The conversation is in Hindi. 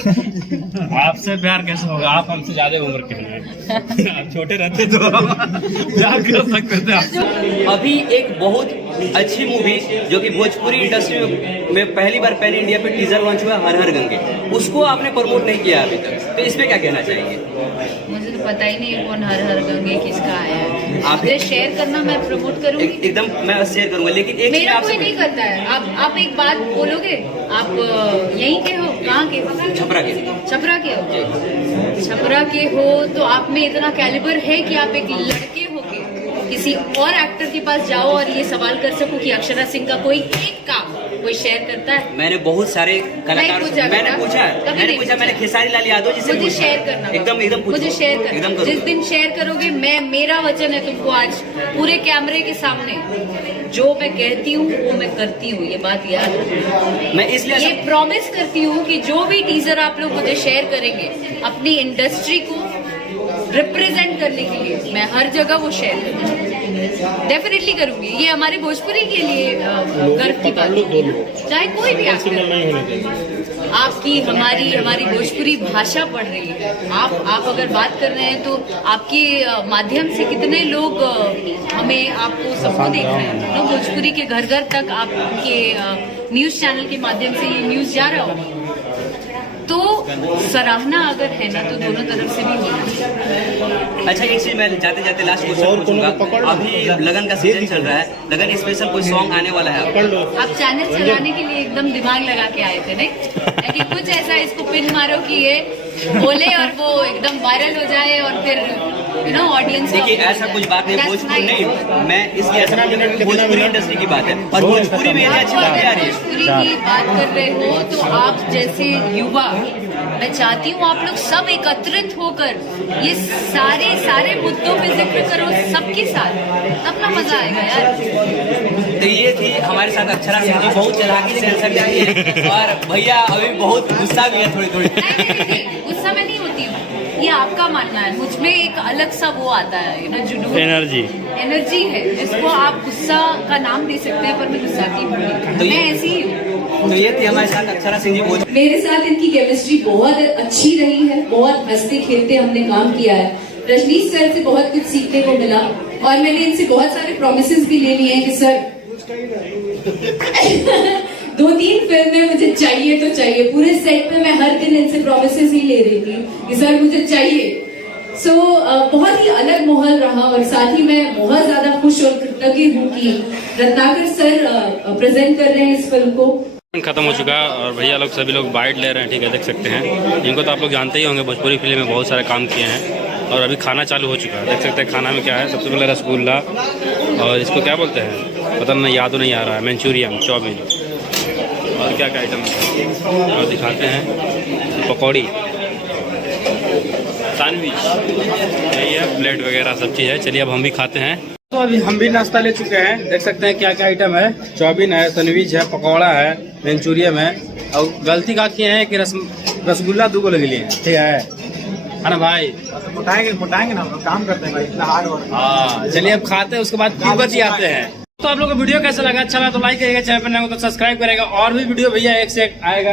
आपसे प्यार कैसे होगा? आप हमसे ज्यादा उम्र के हैं। आप छोटे रहते तो प्यार कर सकते थे आप। अभी एक बहुत अच्छी मूवी जो कि भोजपुरी इंडस्ट्री में पहली बार पैन इंडिया पे टीजर लॉन्च हुआ, हर हर गंगे, उसको आपने प्रमोट नहीं किया अभी तक, तो इसमें क्या कहना चाहेंगे? मुझे तो पता ही नहीं कौन हर हर गंगे किसका आया है। आप मुझे शेयर करना, मैं प्रमोट करूंगी। एकदम मैं शेयर करूंगा, लेकिन एक मेरा कोई नहीं करता है। आप एक बात बोलोगे, आप यहीं के हो? कहाँ के हो? छपरा के। छपरा के हो? छपरा के हो तो आप में इतना कैलिबर है कि आप एक लड़के होके किसी और एक्टर के पास जाओ और ये सवाल कर सको कि अक्षरा सिंह का कोई एक काम कोई शेयर करता है? मैंने बहुत सारे कलाकार मैंने पूछा मैंने खेसारी लाल यादव जी से मुझे शेयर करना, एकदम मुझे शेयर करना। जिस दिन शेयर करोगे, मेरा वचन है तुमको आज पूरे कैमरे के सामने, जो मैं कहती हूँ वो मैं करती हूँ, ये बात याद रखना। मैं इसलिए ये प्रॉमिस करती हूँ कि जो भी टीजर आप लोग मुझे शेयर करेंगे अपनी इंडस्ट्री को रिप्रेजेंट करने के लिए, मैं हर जगह वो शेयर करूंगी, डेफिनेटली करूंगी। ये हमारे भोजपुरी के लिए गर्व की बात है, चाहे कोई भी एक्टर। आपकी हमारी भोजपुरी भाषा पढ़ रही है। आप अगर बात कर रहे हैं तो आपके माध्यम से कितने लोग हमें आपको सबको देख रहे हैं ना, भोजपुरी के घर घर तक आपके न्यूज चैनल के माध्यम से ये न्यूज जा रहा हो, तो सराहना अगर है ना तो दोनों तरफ से भी होना। अच्छा, एक चीज मैं जाते जाते लास्ट क्वेश्चन पूछूंगा। अभी लगन का सीजन चल रहा है, लगन स्पेशल कोई सॉन्ग आने वाला है? आप चैनल चलाने के लिए एकदम दिमाग लगा के आए थे, नहीं? कि कुछ ऐसा इसको पिन मारो कि ये बोले और वो एकदम वायरल हो जाए और फिर ऑडियंस। देखिए, ऐसा कुछ बात है भोजपुरी नहीं, मैं इसलिए ऐसा भोजपुरी इंडस्ट्री की बात है, और भोजपुरी में अच्छी बात आ रही है। भोजपुरी की बात कर रहे हो तो आप जैसे युवा, मैं चाहती हूँ आप लोग सब एकत्रित होकर ये सारे मुद्दों पे जिक्र करो सबके साथ, तब ना मजा आएगा यार। तो ये थी हमारे साथ अक्षरा सिंह जी, बहुत चालाकी से आंसर देती है, और भैया अभी बहुत गुस्सा भी है थोड़ी। नहीं, गुस्सा में नहीं होती हूँ, ये आपका मानना है। मुझ में एक अलग सा वो आता है जुनून, एनर्जी है, जिसको आप गुस्सा का नाम दे सकते हैं, पर मैं गुस्साती हूँ, तो मैं ऐसी ही हूँ। तो ये थी हमारे साथ अक्षरा सिंह जी। मेरे साथ इनकी केमिस्ट्री बहुत अच्छी रही है, बहुत हंसते खेलते हमने काम किया है। रजनीश सर से बहुत कुछ सीखने को मिला, और मैंने इनसे बहुत सारे प्रॉमिसेस भी ले लिए हैं कि सर 2-3 फिल्में मुझे चाहिए तो चाहिए। पूरे सेट पे मैं हर दिन इनसे प्रॉमिसेस ही ले रही थी कि सर मुझे चाहिए। बहुत ही अलग माहौल रहा, और साथ ही मैं बहुत ज्यादा खुश और कृतज्ञ हूँ कि रत्नाकर सर प्रेजेंट कर रहे हैं इस फिल्म को। खत्म हो चुका है और भैया लोग सभी लोग बाइट ले रहे हैं, ठीक है, देख सकते हैं। इनको तो आप लोग जानते ही होंगे, भोजपुरी फिल्म में बहुत सारे काम किए हैं, और अभी खाना चालू हो चुका है। देख सकते हैं खाना में क्या है। सबसे पहले रसगुल्ला, और इसको क्या बोलते हैं पता नहीं, याद नहीं आ रहा है, मंचूरियन, चाउमीन, और क्या क्या आइटम है और दिखाते हैं। पकौड़ी, सैंडविच, यही है, प्लेट वगैरह सब चीज़ है। चलिए अब हम भी खाते हैं। तो अभी हम भी नाश्ता ले चुके हैं, देख सकते हैं क्या क्या आइटम है। चाउमीन है, सैंडविच है, पकौड़ा है, मंचूरियन है, और गलती का किए हैं कि रसगुल्ला 2 को लग लिए, ठीक है ना भाई? मोटाएंगे ना, काम करते हैं भाई, इतना हार्ड वर्क। हाँ, चलिए अब खाते हैं, उसके बाद जी आते हैं। तो आप लोगों को वीडियो कैसा लगा? अच्छा लगा तो लाइक करिएगा, चैनल पर नया हो तो सब्सक्राइब करेगा, और भी वीडियो भैया एक से एक आएगा।